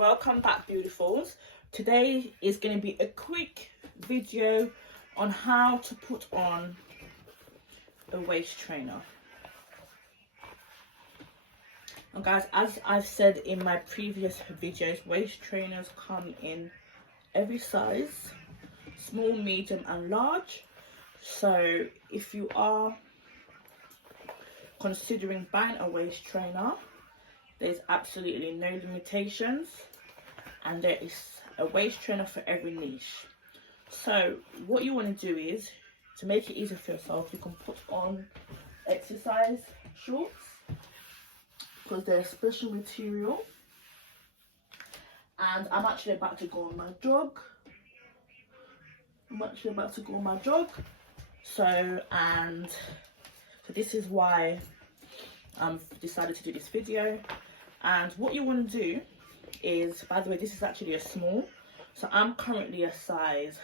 welcome back, beautifuls. Today is going to be a quick video on how to put on a waist trainer. And guys, as I've said in my previous videos, waist trainers come in every size, small, medium and large. So if you are considering buying a waist trainer, there's absolutely no limitations, and there is a waist trainer for every niche. So what you want to do is, to make it easier for yourself, you can put on exercise shorts because they're special material. And I'm actually about to go on my jog. So this is why I've decided to do this video. And what you want to do is, by the way, this is actually a small, so I'm currently a size,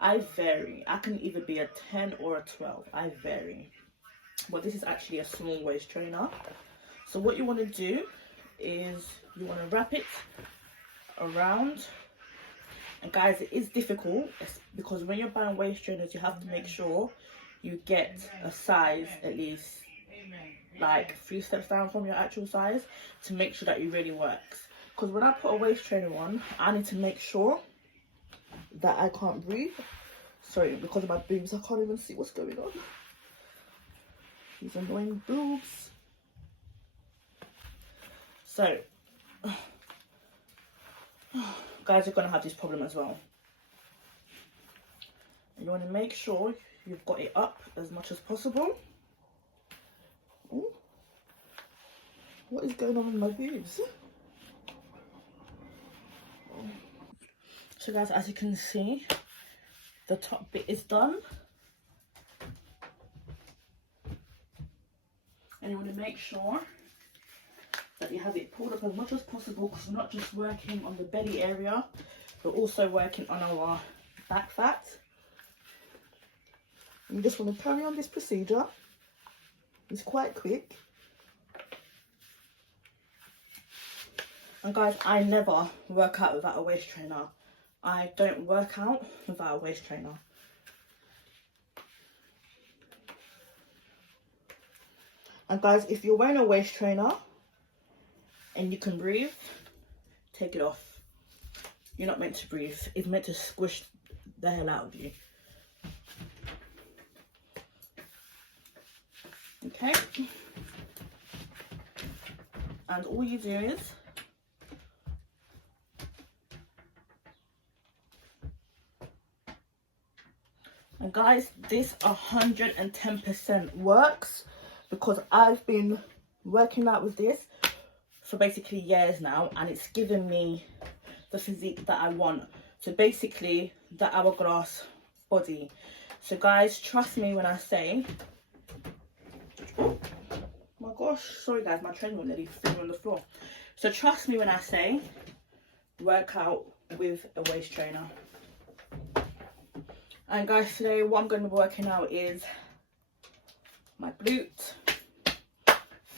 I vary, I can either be a 10 or a 12, I vary, but this is actually a small waist trainer. So what you want to do is you want to wrap it around. And guys, it is difficult because when you're buying waist trainers, you have to make sure you get a size at least like 3 steps down from your actual size to make sure that it really works. Because when I put a waist trainer on, I need to make sure that I can't breathe. Sorry, because of my boobs, I can't even see what's going on. These annoying boobs. So guys, you're gonna have this problem as well. And you want to make sure you've got it up as much as possible. Ooh. What is going on with my boobs? So guys, as you can see, the top bit is done. And you want to make sure that you have it pulled up as much as possible, because we're not just working on the belly area, but also working on our back fat. And you just want to carry on this procedure. It's quite quick. And guys, I never work out without a waist trainer. I don't work out without a waist trainer. And guys, if you're wearing a waist trainer and you can breathe, take it off. You're not meant to breathe. It's meant to squish the hell out of you. Okay? And all you do is and guys, this 110% works, because I've been working out with this for basically years now, and it's given me the physique that I want. So basically the hourglass body. So guys, trust me when I say, oh my gosh, sorry guys, my treadmill nearly flew on the floor. So trust me when I say, work out with a waist trainer. And guys, today what I'm going to be working out is my glute,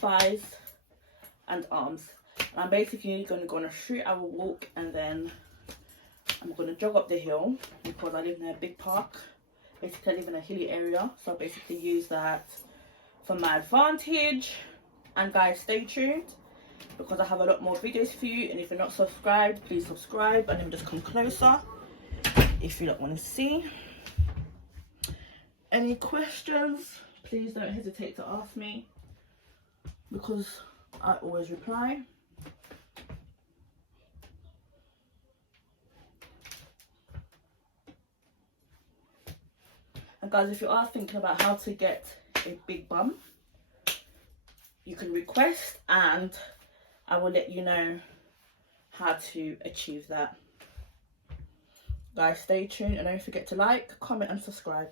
thighs and arms. And I'm basically going to go on a 3-hour walk, and then I'm going to jog up the hill because I live in a big park. Basically I live in a hilly area, so I basically use that for my advantage. And guys, stay tuned because I have a lot more videos for you. And if you're not subscribed, please subscribe and then just come closer if you don't want to see. Any questions, please don't hesitate to ask me, because I always reply. And guys, if you are thinking about how to get a big bum, you can request and I will let you know how to achieve that. Guys, stay tuned and don't forget to like, comment and subscribe.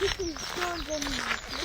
This is stronger than